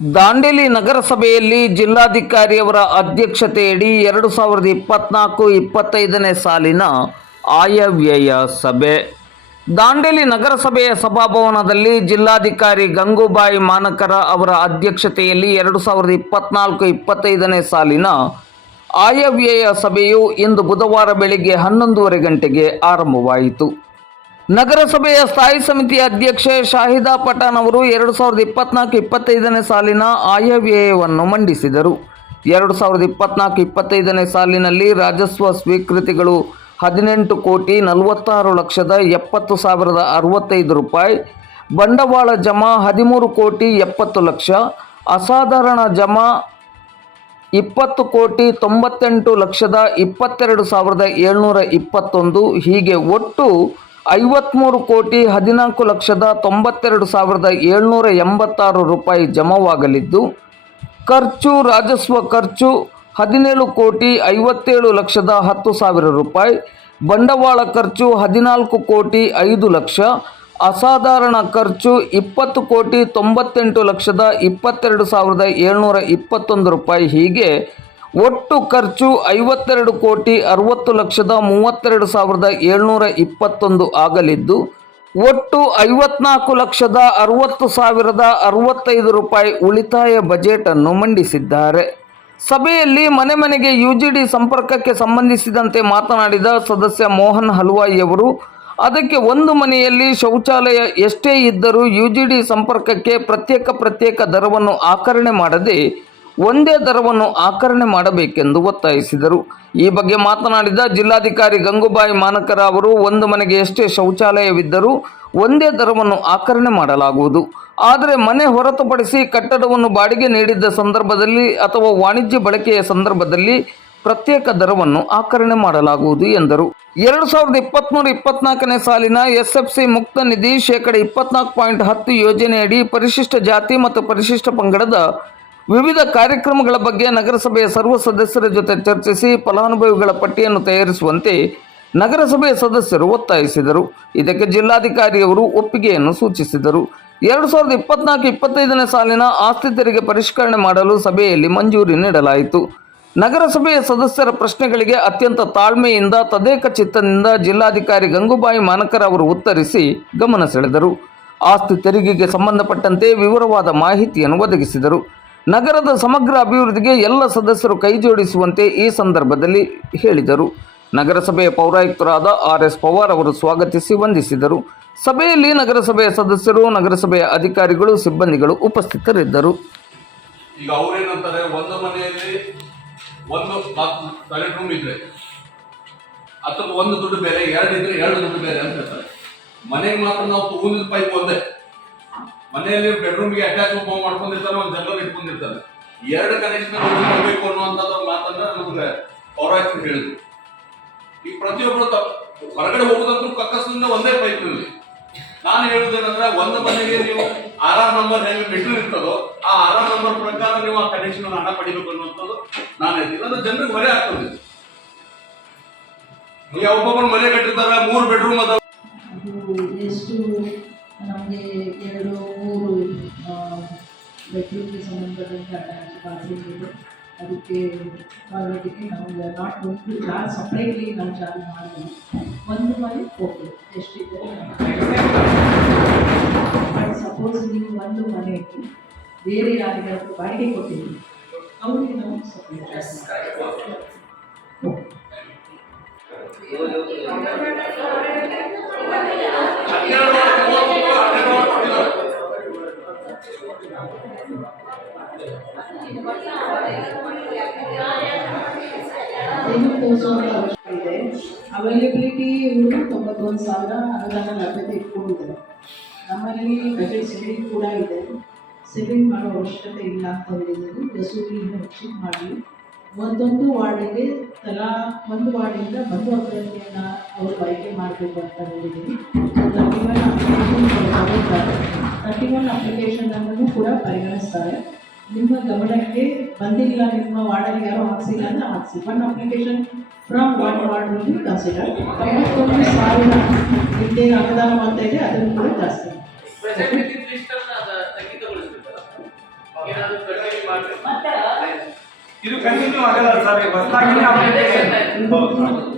ದಾಂಡೇಲಿ ನಗರಸಭೆಯಲ್ಲಿ ಜಿಲ್ಲಾಧಿಕಾರಿಯವರ ಅಧ್ಯಕ್ಷತೆಯಡಿ ಎರಡು ಸಾವಿರದ ಇಪ್ಪತ್ನಾಲ್ಕು ಇಪ್ಪತ್ತೈದನೇ ಸಾಲಿನ ಆಯವ್ಯಯ ಸಭೆ. ದಾಂಡೇಲಿ ನಗರಸಭೆಯ ಸಭಾಭವನದಲ್ಲಿ ಜಿಲ್ಲಾಧಿಕಾರಿ ಗಂಗೂಬಾಯಿ ಮಾನಕರ ಅವರ ಅಧ್ಯಕ್ಷತೆಯಲ್ಲಿ ಎರಡು ಸಾವಿರದ ಇಪ್ಪತ್ನಾಲ್ಕು ಇಪ್ಪತ್ತೈದನೇ ಸಾಲಿನ ಆಯವ್ಯಯ ಸಭೆಯು ಇಂದು ಬುಧವಾರ ಬೆಳಿಗ್ಗೆ ಹನ್ನೊಂದೂವರೆ ಗಂಟೆಗೆ ಆರಂಭವಾಯಿತು. ನಗರಸಭೆಯ ಸ್ಥಾಯಿ ಸಮಿತಿ ಅಧ್ಯಕ್ಷೆ ಶಾಹಿದಾ ಪಠಾಣ್ ಅವರು ಎರಡು ಸಾವಿರದ ಇಪ್ಪತ್ನಾಲ್ಕು ಇಪ್ಪತ್ತೈದನೇ ಸಾಲಿನ ಆಯವ್ಯಯವನ್ನು ಮಂಡಿಸಿದರು. ಎರಡು ಸಾವಿರದ ಇಪ್ಪತ್ನಾಲ್ಕು ಇಪ್ಪತ್ತೈದನೇ ಸಾಲಿನಲ್ಲಿ ರಾಜಸ್ವ ಸ್ವೀಕೃತಿಗಳು ಹದಿನೆಂಟು ಕೋಟಿ ನಲವತ್ತಾರು ಲಕ್ಷದ ಎಪ್ಪತ್ತು ಸಾವಿರದ ಅರವತ್ತೈದು ರೂಪಾಯಿ, ಬಂಡವಾಳ ಜಮಾ ಹದಿಮೂರು ಕೋಟಿ ಎಪ್ಪತ್ತು ಲಕ್ಷ, ಅಸಾಧಾರಣ ಜಮಾ ಇಪ್ಪತ್ತು ಕೋಟಿ ತೊಂಬತ್ತೆಂಟು ಲಕ್ಷದ ಇಪ್ಪತ್ತೆರಡು ಸಾವಿರದ ಏಳ್ನೂರ ಇಪ್ಪತ್ತೊಂದು, ಹೀಗೆ ಒಟ್ಟು ಐವತ್ತ್ಮೂರು ಕೋಟಿ ಹದಿನಾಲ್ಕು ಲಕ್ಷದ ತೊಂಬತ್ತೆರಡು ಸಾವಿರದ ಏಳ್ನೂರ ಎಂಬತ್ತಾರು ರೂಪಾಯಿ ಜಮವಾಗಲಿದ್ದು, ಖರ್ಚು, ರಾಜಸ್ವ ಖರ್ಚು ಹದಿನೇಳು ಕೋಟಿ ಐವತ್ತೇಳು ಲಕ್ಷದ ಹತ್ತು ಸಾವಿರ ರೂಪಾಯಿ, ಬಂಡವಾಳ ಖರ್ಚು ಹದಿನಾಲ್ಕು ಕೋಟಿ ಐದು ಲಕ್ಷ, ಅಸಾಧಾರಣ ಖರ್ಚು ಇಪ್ಪತ್ತು ಕೋಟಿ ತೊಂಬತ್ತೆಂಟು ಲಕ್ಷದ ಇಪ್ಪತ್ತೆರಡು ಸಾವಿರದ ಏಳ್ನೂರ ಇಪ್ಪತ್ತೊಂದು ರೂಪಾಯಿ ಹೀಗೆ ಒಟ್ಟು ಖರ್ಚು ಐವತ್ತೆರಡು ಕೋಟಿ ಅರವತ್ತು ಲಕ್ಷದ ಮೂವತ್ತೆರಡು ಸಾವಿರದ ಏಳ್ನೂರ ಇಪ್ಪತ್ತೊಂದು ಆಗಲಿದ್ದು, ಒಟ್ಟು ಐವತ್ನಾಲ್ಕು ಲಕ್ಷದ ಅರವತ್ತು ಸಾವಿರದ ಅರವತ್ತೈದು ರೂಪಾಯಿ ಉಳಿತಾಯ ಬಜೆಟನ್ನು ಮಂಡಿಸಿದ್ದಾರೆ. ಸಭೆಯಲ್ಲಿ ಮನೆ ಮನೆಗೆ ಯುಜಿಡಿ ಸಂಪರ್ಕಕ್ಕೆ ಸಂಬಂಧಿಸಿದಂತೆ ಮಾತನಾಡಿದ ಸದಸ್ಯ ಮೋಹನ್ ಹಲ್ವಾಯಿಯವರು ಅದಕ್ಕೆ ಒಂದು ಮನೆಯಲ್ಲಿ ಶೌಚಾಲಯ ಎಷ್ಟೇ ಇದ್ದರೂ ಯುಜಿಡಿ ಸಂಪರ್ಕಕ್ಕೆ ಪ್ರತ್ಯೇಕ ಪ್ರತ್ಯೇಕ ದರವನ್ನು ಆಕರಣೆ ಮಾಡದೆ ಒಂದೇ ದರವನ್ನು ಆಕರಣೆ ಮಾಡಬೇಕೆಂದು ಒತ್ತಾಯಿಸಿದರು. ಈ ಬಗ್ಗೆ ಮಾತನಾಡಿದ ಜಿಲ್ಲಾಧಿಕಾರಿ ಗಂಗೂಬಾಯಿ ಮಾನಕರ ಅವರು, ಒಂದು ಮನೆಗೆ ಎಷ್ಟೇ ಶೌಚಾಲಯವಿದ್ದರೂ ಒಂದೇ ದರವನ್ನು ಆಕರಣೆ ಮಾಡಲಾಗುವುದು. ಆದರೆ ಮನೆ ಹೊರತುಪಡಿಸಿ ಕಟ್ಟಡವನ್ನು ಬಾಡಿಗೆ ನೀಡಿದ್ದ ಸಂದರ್ಭದಲ್ಲಿ ಅಥವಾ ವಾಣಿಜ್ಯ ಬಳಕೆಯ ಸಂದರ್ಭದಲ್ಲಿ ಪ್ರತ್ಯೇಕ ದರವನ್ನು ಆಕರಣೆ ಮಾಡಲಾಗುವುದು ಎಂದರು. ಎರಡು ಸಾವಿರದ ಇಪ್ಪತ್ತ್ಮೂರು ಇಪ್ಪತ್ನಾಲ್ಕನೇ ಸಾಲಿನ ಎಸ್ಎಫ್ಸಿ ಮುಕ್ತ ನಿಧಿ ಶೇಕಡ ಇಪ್ಪತ್ನಾಲ್ಕು ಪಾಯಿಂಟ್ ಹತ್ತು ಯೋಜನೆಯಡಿ ಪರಿಶಿಷ್ಟ ಜಾತಿ ಮತ್ತು ಪರಿಶಿಷ್ಟ ಪಂಗಡದ ವಿವಿಧ ಕಾರ್ಯಕ್ರಮಗಳ ಬಗ್ಗೆ ನಗರಸಭೆಯ ಸರ್ವ ಸದಸ್ಯರ ಜೊತೆ ಚರ್ಚಿಸಿ ಫಲಾನುಭವಿಗಳ ಪಟ್ಟಿಯನ್ನು ತಯಾರಿಸುವಂತೆ ನಗರಸಭೆಯ ಸದಸ್ಯರು ಒತ್ತಾಯಿಸಿದರು. ಇದಕ್ಕೆ ಜಿಲ್ಲಾಧಿಕಾರಿಯವರು ಒಪ್ಪಿಗೆಯನ್ನು ಸೂಚಿಸಿದರು. ಎರಡು ಸಾವಿರದ ಇಪ್ಪತ್ನಾಲ್ಕು ಇಪ್ಪತ್ತೈದನೇ ಸಾಲಿನ ಆಸ್ತಿ ತೆರಿಗೆ ಪರಿಷ್ಕರಣೆ ಮಾಡಲು ಸಭೆಯಲ್ಲಿ ಮಂಜೂರಿ ನೀಡಲಾಯಿತು. ನಗರಸಭೆಯ ಸದಸ್ಯರ ಪ್ರಶ್ನೆಗಳಿಗೆ ಅತ್ಯಂತ ತಾಳ್ಮೆಯಿಂದ, ತದೇಕ ಚಿತ್ತದಿಂದ ಜಿಲ್ಲಾಧಿಕಾರಿ ಗಂಗೂಬಾಯಿ ಮಾನಕರ ಅವರು ಉತ್ತರಿಸಿ ಗಮನ ಸೆಳೆದರು. ಆಸ್ತಿ ತೆರಿಗೆಗೆ ಸಂಬಂಧಪಟ್ಟಂತೆ ವಿವರವಾದ ಮಾಹಿತಿಯನ್ನು ಒದಗಿಸಿದರು. ನಗರದ ಸಮಗ್ರ ಅಭಿವೃದ್ಧಿಗೆ ಎಲ್ಲ ಸದಸ್ಯರು ಕೈಜೋಡಿಸುವಂತೆ ಈ ಸಂದರ್ಭದಲ್ಲಿ ಹೇಳಿದರು. ನಗರಸಭೆಯ ಪೌರಾಯುಕ್ತರಾದ ಆರ್ ಎಸ್ ಪವಾರ್ ಅವರು ಸ್ವಾಗತಿಸಿ ವಂದಿಸಿದರು. ಸಭೆಯಲ್ಲಿ ನಗರಸಭೆಯ ಸದಸ್ಯರು, ನಗರಸಭೆಯ ಅಧಿಕಾರಿಗಳು, ಸಿಬ್ಬಂದಿಗಳು ಉಪಸ್ಥಿತರಿದ್ದರು. ಈಗ ಅವರೇನಂತಾರೆ, ಒಂದು ಮನೆಯಲ್ಲಿ ಒಂದು ಟಾಯ್ಲೆಟ್ ರೂಮ್ ಇದ್ರೆ, ಅಥವಾ ಒಂದು ದುಡ್ಡು ಬೇರೆ, ಎರಡು ಇದ್ರೆ ಎರಡು ದುಡ್ಡು ಬೇರೆ ಅಂತ ಹೇಳ್ತಾರೆ. ಮನೆಗೆ ಮಾತ್ರ ನಾವು ತಗೊಂಡಿದ್ದ ಪೈಪ್ ಒಂದೇ. ಮನೆಯಲ್ಲಿ ಬೆಡ್ರೂಮ್ಗೆ ಅಟ್ಯಾಚ್ ಒಬ್ಬ ಮಾಡ್ಕೊಂಡಿರ್ತಾರೆ ಒಂದು ಜನರಲ್ ಇಟ್ಕೊಂಡಿರ್ತಾರೆ ಎರಡು ಕನೆಕ್ಷನ್ ಮಾಡಬೇಕು ಅನ್ನುವಂಥದ್ದು ಮಾತನ್ನ ನಮಗೆ ಪೌರಾಯುಕ್ತರು ಹೇಳಿದ್ರು. ಈ ಪ್ರತಿಯೊಬ್ಬರು ಹೊರಗಡೆ ಹೋಗೋದಂತೂ ಕಕ್ಕಸಿಂದ ಒಂದೇ ಪೈಪ್ ಇರಲಿ ನಾನು ಹೇಳುವುದೇನಂದ್ರೆ, ಒಂದು ಮನೆಗೆ ನೀವು ಆರಾರ್ ನಂಬರ್ ಹೆಂಗೆ ಮೆಟೀರಿಯಲ್ ಇರ್ತದೋ, ಆ ಆರಾರ್ ನಂಬರ್ ಪ್ರಕಾರ ನೀವು ಆ ಕನೆಕ್ಷನ್ ಹಣ ಪಡಿಬೇಕು ಅನ್ನುವಂಥದ್ದು ನಾನು ಹೇಳ್ತೀನಿ. ಅಂದ್ರೆ ಜನರಿಗೆ ಹೊರೆ ಆಗ್ತದೆ. ಒಬ್ಬೊಬ್ಬರು ಮನೆ ಕಟ್ಟಿರ್ತಾರೆ, ಮೂರು ಬೆಡ್ರೂಮ್ ಅದಾವ. ನಮಗೆ ಎರಡು ಮೂರು ಬೆಡ್ರೂಮ್ಗೆ ಸಂಬಂಧಪಟ್ಟಂತೆ ಅಟ್ಯಾಚ್ ಬಾತ್ರೂಮ್ ಇದೆ ಅದಕ್ಕೆ ಮಾಡೋದಕ್ಕೆ ನಾವು ನಾಟ್ ಒಂದು ಚಾರ್ಜ್ ಸಪ್ರೇಟ್ಲಿ ನಾವು ಚಾರ್ಜ್ ಮಾಡಿದ್ವಿ ಒಂದು ಮನೆ ಓಕೆ ಎಷ್ಟಿದೆ ಬಟ್ ಸಪೋಸ್ ನೀವು ಒಂದು ಮನೆಗೆ ಬೇರೆ ಯಾರಿಗಾದ್ರೂ ಬಾಡಿಗೆ ಕೊಟ್ಟಿದ್ದೀವಿ ಅವ್ರಿಗೆ ನಾವು ಸಪ್ರೇಟ್ ಇದೆ ಅವೈಲೇಬಿಲಿಟಿ ಇವರು ತೊಂಬತ್ತೊಂದು ಸಾವಿರ ಅನುದಾನ ಲಭ್ಯತೆ ಇಟ್ಕೊಂಡಿದ್ದಾರೆ. ನಮ್ಮಲ್ಲಿ ಬಜೆಟ್ ಸೆಟ್ಟಿಂಗ್ ಕೂಡ ಇದೆ. ಸೆಟ್ಟಿಂಗ್ ಮಾಡೋ ಅವಶ್ಯಕತೆ ಇಲ್ಲ ಅಂತ ಹೇಳಿದ್ರು ವಸೂಲಿಯನ್ನು ಹೆಚ್ಚಿಗೆ ಮಾಡಿ. ಒಂದೊಂದು ವಾರ್ಡಿಗೆ ತಲಾ ಒಂದು ವಾರ್ಡಿಂದ ಒಂದು ಅಭ್ಯರ್ಥಿಯನ್ನು ಅವರು ಆಯ್ಕೆ ಮಾಡಬೇಕು ಅಂತ ಹೇಳಿದ್ದೀವಿ ತರ್ಟಿ ಒನ್ ಅಪ್ಲಿಕೇಶನ್ ಅನ್ನು ಕೂಡ ಪರಿಗಣಿಸ್ತಾರೆ. ನಿಮ್ಮ ಗಮನಕ್ಕೆ ಬಂದಿಲ್ಲ ನಿಮ್ಮ ವಾರ್ಡಲ್ಲಿ ಯಾರೋ ಹಾಕ್ಸಿಲ್ಲ ಅಂದರೆ ಹಾಕ್ಸಿ. One application from ward ward will consider ತೊಂಬತ್ತೊಂದು ಸಾವಿರ ಹಿಂದೆ ಅನುದಾನ ಅಂತ ಇದೆ ಅದನ್ನು ಕೂಡ ಜಾಸ್ತಿ ಇದು ಕಂಟಿನ್ಯೂ ಆಗಲ್ಲ ಸರ್ ಹೊಸದಾಗಿ ಅಪ್ಲಿಕೇಶನ್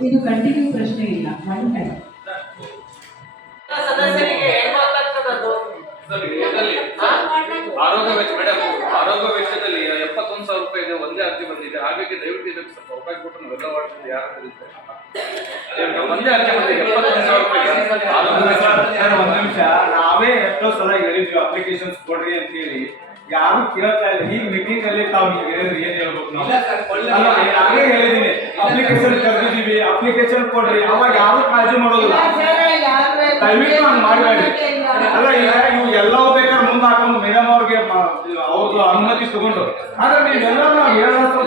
ಇದು ಕಂಟಿನ್ಯೂ ಪ್ರಶ್ನೆ ಇಲ್ಲ. ಒನ್ ಟೈಮ್ ಸದಸ್ಯರಿಗೆ ಆರೋಗ್ಯ ವೆಚ್ಚ ಮೇಡಮ್ ಆರೋಗ್ಯ ವೆಚ್ಚದಲ್ಲಿ ಎಪ್ಪತ್ತೊಂದು ಸಾವಿರ ರೂಪಾಯಿ ಇದೆ ಒಂದೇ ಅರ್ಜಿ ಬಂದಿದೆ. ಹಾಗಾಗಿ ದಯವಿಟ್ಟು ಇದಕ್ಕೆ ಸ್ವಲ್ಪ ಅವಕಾಶ ಕೊಟ್ಟು ನಾವೆಲ್ಲ ಮಾಡ್ತೀವಿ ಯಾರು ಒಂದೇ ಅರ್ಜಿ ಬಂದಿದೆ ಎಪ್ಪತ್ತೊಂದು ಸಾವಿರ ರೂಪಾಯಿ ಒಂದ್ ನಿಮಿಷ. ನಾವೇ ಎಷ್ಟೋ ಸಲ ಹೇಳಿದ್ವಿ ಅಪ್ಲಿಕೇಶನ್ಸ್ ಕೊಡ್ರಿ ಅಂತ ಹೇಳಿ. ಯಾರು ಕೇಳ್ತಾ ಇಲ್ಲ. ಈಗ ಮೀಟಿಂಗ್ ಅಲ್ಲಿ ತಾವು ಹೇಳಿದ್ರಿ ಏನ್ ಹೇಳ್ಬೇಕು ನಾವು? ನಾನೇ ಹೇಳಿದೀನಿ ಅಪ್ಲಿಕೇಶನ್ ಕರೆದಿದ್ದೀವಿ ಅಪ್ಲಿಕೇಶನ್ ಕೊಡ್ರಿ. ಅವಾಗ ಯಾರು ಕಾಳಜಿ ಮಾಡೋದಿಲ್ಲ. ದಯವಿಟ್ಟು ಹಂಗ್ ಮಾಡಬೇಡಿ. ಅಲ್ಲ ಈಗ ಆದ್ರೆ ನೀವೆಲ್ಲ ನಾವು ಹೇಳೋದು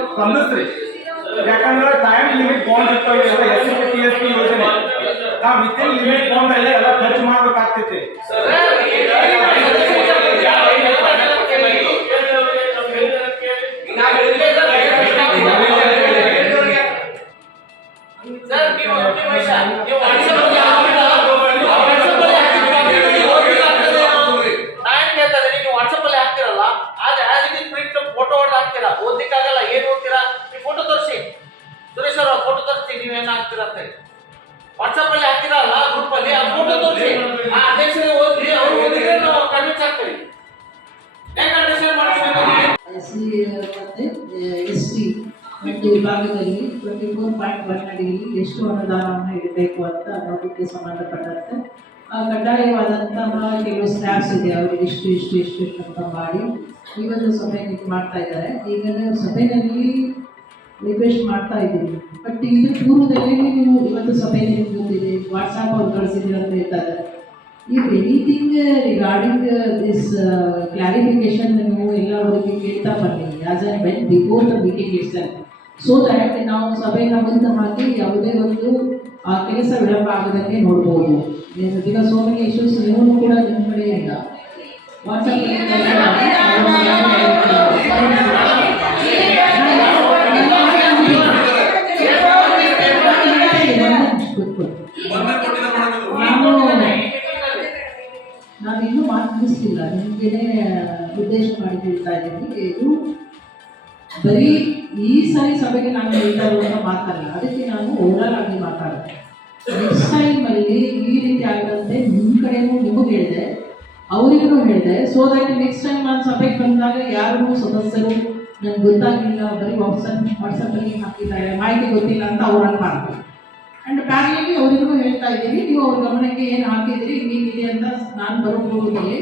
ವಿಭಾಗದಲ್ಲಿ ಟ್ವೆಂಟಿ ಫೋರ್ ಪಾಯಿಂಟ್ ಒನ್ ಅಡಿಯಲ್ಲಿ ಎಷ್ಟು ಅನುದಾನವನ್ನು ಇಡಬೇಕು ಅಂತ ನೋಡೋದಕ್ಕೆ ಸಂಬಂಧಪಟ್ಟಂತೆ ಕಡ್ಡಾಯವಾದಂತಹ ಕೆಲವು ಸ್ಟ್ಯಾಪ್ಸ್ ಇದೆ. ಅವರಿಗೆ ಇಷ್ಟು ಇಷ್ಟು ಇಷ್ಟು ಇಷ್ಟು ಅಂತ ಮಾಡಿ ಸಭೆ ಇದು ಮಾಡ್ತಾ ಇದ್ದಾರೆ. ಈಗ ನೀವು ಸಭೆಯಲ್ಲಿ ರಿಕ್ವೆಸ್ಟ್ ಮಾಡ್ತಾ ಇದ್ದೀನಿ. ಬಟ್ ಇದು ಪೂರ್ವದಲ್ಲಿ ನೀವು ಇವತ್ತು ಸಭೆಯಲ್ಲಿ ನಿಮ್ಗೆ ವಾಟ್ಸಾಪ್ ಅವ್ರು ಕಳಿಸಿದ್ರು ಅಂತ ಹೇಳ್ತಾರೆ if anything regarding this clarification ನೀವು ಎಲ್ಲ ಅವರಿಗೆ ಕೇಳ್ತಾ ಬನ್ನಿ. As and when before the meeting it's so ನಾವು ಸಭೆಯನ್ನು ಮುಂದೆ ಹಾಕಿ ಯಾವುದೇ ಒಂದು, ಆ ಕೆಲಸ ವಿಳಂಬ ಆಗದಂತೆ ನೋಡ್ಬೋದು. ಈಗ ಸೋ ಮೆನಿ ಇಶ್ಯೂಸ್ ನೀವು ಕೂಡ ನಿಮ್ಮ ಕಡೆ ಇಲ್ಲ. ನಾನು ನಾನು ಇನ್ನೂ ಮಾತು ನಿಮಗೇನೆ ಉದ್ದೇಶ ಮಾಡಿ ಹೇಳ್ತಾ ಇದ್ದೀನಿ. ಇದು ಬರೀ ಈ ಸಾರಿ ಸಭೆಗೆ ನಾನು ಹೇಳ್ತಾ ಇರುವಂಥ ಮಾತಾಡಲ್ಲ ಅದಕ್ಕೆ ನಾನು ಓನರ್ ಆಗಿ ಮಾತಾಡುತ್ತೆ ನೆಕ್ಸ್ಟ್ ಟೈಮಲ್ಲಿ ಈ ರೀತಿ ಆಗದಂತೆ ನಿಮ್ಮ ಕಡೆನೂ ನಿಮಗೂ ಹೇಳಿದೆ, ಅವರಿಗೂ ಹೇಳಿದೆ ಸೊ ದಟ್ ನೆಕ್ಸ್ಟ್ ಟೈಮ್ ನಾನು ಸಭೆಗೆ ಬಂದಾಗ ಯಾರಿಗೂ ಸದಸ್ಯರು ನನಗೆ ಗೊತ್ತಾಗಿಲ್ಲ ಬರೀ ವಾಟ್ಸಪ್ ವಾಟ್ಸಪ್ಪಲ್ಲಿ ಹಾಕಿದ್ದಾರೆ, ಮಾಹಿತಿ ಗೊತ್ತಿಲ್ಲ ಅಂತ ಅವ್ರು ಅನ್ಬಾರ್ದು. ಅಂಡ್ ಪ್ಯಾರಲಿ ಅವರಿಗೂ ಹೇಳ್ತಾ ಇದ್ದೀನಿ, ನೀವು ಅವ್ರ ಗಮನಕ್ಕೆ ಏನು ಹಾಕಿದ್ರಿ ಹೀಗಿದೆ ಅಂತ ನಾನು ಬರೋ ಪೂರ್ವದಲ್ಲಿ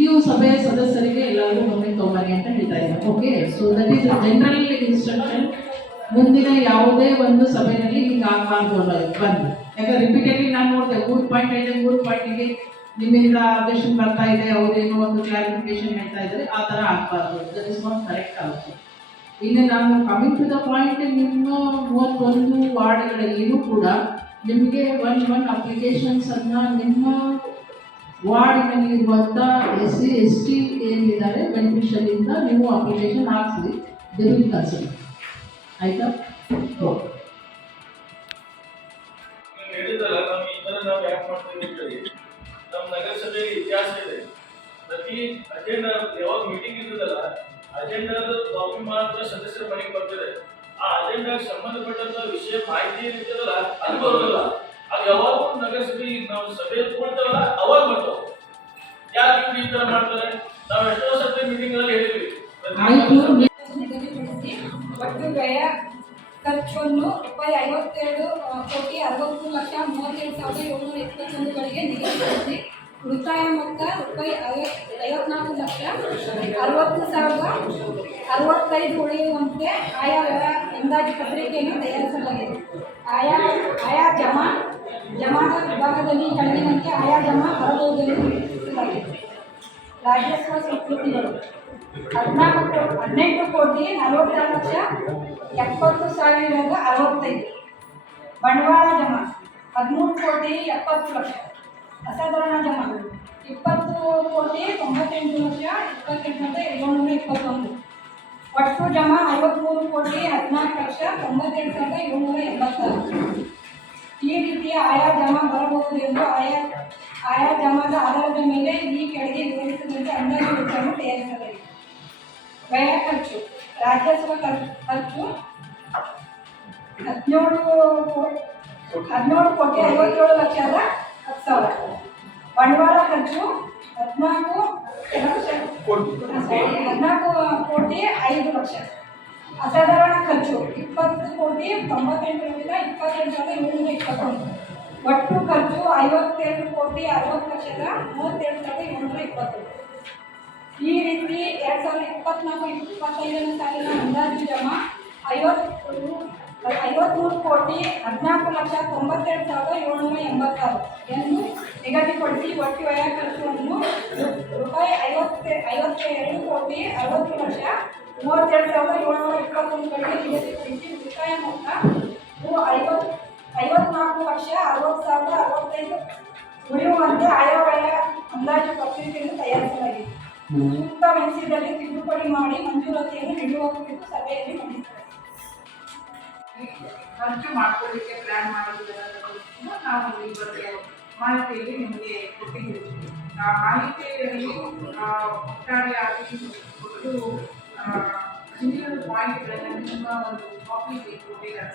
ನೀವು ಸಭೆಯ ಸದಸ್ಯರಿಗೆ ಎಲ್ಲರಿಗೂ ಗಮನಕ್ಕೆ ತಗೊಂಬನ್ನಿ ಅಂತ ಹೇಳ್ತಾ ಇದ್ದಾರೆ okay so that is general instruction ಮುಂದಿನ ಯಾವುದೇ ಒಂದು ಸಭೆಯಲ್ಲಿ ಹಿಂಗೆ ಆಗಬಾರ್ದು ಅನ್ನೋದು ಬಂದು ಯಾಕಂದ್ರೆ ರಿಪೀಟೆಡ್ಲಿ ನಾನು ನೋಡಿದೆ, ಮೂರು ಪಾಯಿಂಟ್ ಐದು ಮೂರು ಪಾಯಿಂಟಿಗೆ ನಿಮ್ಮಿಂದ ಅಬ್ಜೆಕ್ಷನ್ ಬರ್ತಾ ಇದೆ ಅವರೇನೋ ಒಂದು ಕ್ಲಾರಿಫಿಕೇಶನ್ ಹೇಳ್ತಾ ಇದ್ದಾರೆ, ಆ ಥರ ಆಗಬಾರ್ದು. ದಟ್ ಇಸ್ ನಾಟ್ ಕರೆಕ್ಟ್ ಆಗುತ್ತೆ. ಇನ್ನು ನಾನು ಕಮಿಂಗ್ ಟು ದ ಪಾಯಿಂಟ್ ನಿಮ್ಮ ಮೂವತ್ತೊಂದು ವಾರ್ಡ್ಗಳಲ್ಲಿಯೂ ಕೂಡ ನಿಮಗೆ ಒನ್ ಒನ್ ಅಪ್ಲಿಕೇಶನ್ಸನ್ನು ನಿಮ್ಮ ವಾರ್ಡಿನಲ್ಲಿರುವಂಥ ಎಸ್ ಸಿ, ಎಸ್ ಟಿ ಏನಿದ್ದಾರೆ ಬೆನಿಫಿಷರಿಂದ ನೀವು ಅಪ್ಲಿಕೇಶನ್ ಹಾಕ್ಸಿ ಡೆಬಿಟ್ ಕನ್ಸಿಡರ್ ಆಯಿತಾ? ನಮ್ಮ ನಗರಸಭೆಗೆ ಇತಿಹಾಸ ಇದೆ. ಪ್ರತಿ ಅಜೆಂಡಾ ಯಾವಾಗ ಮೀಟಿಂಗ್ ಇರ್ತದಲ್ಲ ಅಜೆಂಡಾದ ಸದಸ್ಯರ ಮನೆಗೆ ಬರ್ತದೆ. ಆ ಅಜೆಂಡಾಗೆ ಸಂಬಂಧಪಟ್ಟಂತ ವಿಷಯ ಮಾಹಿತಿ ಏನಿರ್ತದಲ್ಲ, ಅದು ಬರೋದಿಲ್ಲ. ಅದು ಯಾವಾಗ ನಗರಸಭೆ ನಾವು ಸಭೆ ಕೂಡ್ತಾವಲ್ಲ ಅವಾಗ ಬರ್ತಾವ ಯಾಕೆ ಇವ್ರು ಈ ತರ ಮಾಡ್ತಾರೆ? ನಾವು ಎಷ್ಟೋ ಸರ್ತಿ ಮೀಟಿಂಗ್ ಅಲ್ಲಿ ಹೇಳಿದ್ವಿ. ಒಟ್ಟು ವ್ಯಯ ಖರ್ಚನ್ನು ರೂಪಾಯಿ ಐವತ್ತೆರಡು ಕೋಟಿ ಅರವತ್ತು ಲಕ್ಷ ಮೂವತ್ತೇಳು ಸಾವಿರದ ಏಳ್ನೂರ ಇಪ್ಪತ್ತೊಂದುಗಳಿಗೆ ನಿಗದಿಪಡಿಸಿ ಉಳಿತಾಯ ಮೊತ್ತ ರೂಪಾಯಿ ಐವತ್ ಐವತ್ನಾಲ್ಕು ಲಕ್ಷ ಅರವತ್ತು ಸಾವಿರದ ಅರವತ್ತೈದು ಉಳಿಯುವಂತೆ ಆಯಾ ಅಂದಾಜು ಪತ್ರಿಕೆಯನ್ನು ತಯಾರಿಸಲಾಗಿದೆ. ಆಯಾ ಆಯಾ ಜಮಾ ಜಮಾದ ವಿಭಾಗದಲ್ಲಿ ಕೆಳಗಿನಂತೆ ಆಯಾ ಜಮಾ ಹೊರಬಹುದನ್ನು ಗುರುತಿಸಲಾಗಿದೆ ರಾಜಸ್ವ ಸ್ವೀಕೃತಿಗಳು ಹದಿನಾಲ್ಕು ಕೋ- ಹದಿನೆಂಟು ಕೋಟಿ ನಲವತ್ತಾರು ಲಕ್ಷ ಎಪ್ಪತ್ತು ಸಾವಿರದ ಅರವತ್ತೈದು ಬಂಡವಾಳ ಜಮಾ ಹದಿಮೂರು ಕೋಟಿ ಎಪ್ಪತ್ತು ಲಕ್ಷ ಅಸಾಧಾರಣ ಜಮಾ ಇಪ್ಪತ್ತು ಕೋಟಿ ತೊಂಬತ್ತೆಂಟು ಲಕ್ಷ ಇಪ್ಪತ್ತೆಂಟು ಸಾವಿರದ ಏಳ್ನೂರ ಇಪ್ಪತ್ತೊಂದು ಒಟ್ಟು ಜಮಾ ಐವತ್ಮೂರು ಕೋಟಿ ಹದಿನಾಲ್ಕು ಲಕ್ಷ ತೊಂಬತ್ತೆಂಟು ಸಾವಿರದ ಏಳ್ನೂರ ಎಂಬತ್ತಾರು. ಈ ರೀತಿಯ ಆಯಾ ಜಮಾ ಬರಬಹುದೆಂದು ಆಯಾ ಆಯಾ ಜಮಾದ ಆಧಾರದ ಮೇಲೆ ಈ ಕೆಳಗೆ ವಿವರಿಸಿದಂತೆ ಅಂದಾಜು ವೆಚ್ಚವನ್ನು ತಯಾರಿಸಬೇಕು ವ್ಯಯ ಖರ್ಚು, ರಾಜ್ಯೋತ್ಸವ ಖರ್- ಖರ್ಚು ಹದಿನೇಳು ಹದಿನೇಳು ಕೋಟಿ ಐವತ್ತೇಳು ಲಕ್ಷದ ಹತ್ತು ಸಾವಿರ. ಬಂಡವಾಳ ಖರ್ಚು ಹದಿನಾಲ್ಕು ಹದಿನಾಲ್ಕು ಕೋಟಿ ಐದು ಲಕ್ಷ. ಅಸಾಧಾರಣ ಖರ್ಚು. ಇಪ್ಪತ್ತು ಕೋಟಿ ತೊಂಬತ್ತೆಂಟರಿಂದ ಇಪ್ಪತ್ತೆಂಟು ಸಾವಿರದ ಏಳ್ನೂರ ಇಪ್ಪತ್ತೊಂದು. ಒಟ್ಟು ಖರ್ಚು ಐವತ್ತೆರಡು ಕೋಟಿ ಅರವತ್ತು ಲಕ್ಷದ ಮೂವತ್ತೆರಡು ಸಾವಿರದ ಏಳ್ನೂರ ಇಪ್ಪತ್ತೊಂದು. ಈ ರೀತಿ ಎರಡು ಸಾವಿರದ ಇಪ್ಪತ್ನಾಲ್ಕು, ಇಪ್ಪತ್ತೈದನೇ ಸಾಲಿನ ಅಂದಾಜು ಜಮಾ ಐವತ್ತು ಐವತ್ಮೂರು ಕೋಟಿ ಹದಿನಾಲ್ಕು ಲಕ್ಷ ತೊಂಬತ್ತೆರಡು ಸಾವಿರದ ಏಳ್ನೂರ ಎಂಬತ್ತಾರು. ಎಂದು ನಿಗದಿಪಡಿಸಿ ಒಟ್ಟು ವ್ಯಯ ಖರ್ಚುವನ್ನು ರು- ರೂಪಾಯಿ ಐವತ್ತೆ ಐವತ್ತೆರಡು ಕೋಟಿ ಅರವತ್ತು ಲಕ್ಷ ಮೂವತ್ತೆರಡು ಸಾವಿರದ ಏಳ್ನೂರ ಕೋಟಿ ನಿಗದಿಪಡಿಸಿ ಉಳಿತಾಯ ಮೊತ್ತ ಐವತ್ತು ಐವತ್ನಾಲ್ಕು ಲಕ್ಷ ಅರವತ್ತು ಸಾವಿರದ ಅರವತ್ತೈದು ಉಳಿಯುವಂತೆ ಆಯವ್ಯಯ ಅಂದಾಜು ಪತ್ರಿಕೆಯನ್ನು ತಯಾರಿಸಲಾಗಿದೆ. ಸೂಕ್ತವೆನಿಸಿದಲ್ಲಿ ತಿದ್ದುಪಡಿ ಮಾಡಿ ಮಂಜೂರಾತಿಯನ್ನು ನೀಡುವ ಕುರಿತು ಸಭೆಯಲ್ಲಿ ಖರ್ಚು ಮಾಡ್ಕೊಳ್ಳಿಕ್ಕೆ ಪ್ಲಾನ್ ಮಾಡಿದ್ದರ ನಾವು ಇವತ್ತು ಮಾಹಿತಿಯಲ್ಲಿ ನಿಮಗೆ ಕೊಟ್ಟಿದ್ದೀವಿ. ಆ ಮಾಹಿತಿಯಲ್ಲಿ ಒಟ್ಟಾರೆಯಾಗಿ ಕೊಟ್ಟು ಹಿಂದಿನ ಪಾಯಿಂಟ್ಗಳನ್ನು ನಿಮ್ಮ ಒಂದು ಕಾಪಿ ಕೊಟ್ಟಿದ್ದಾರೆ.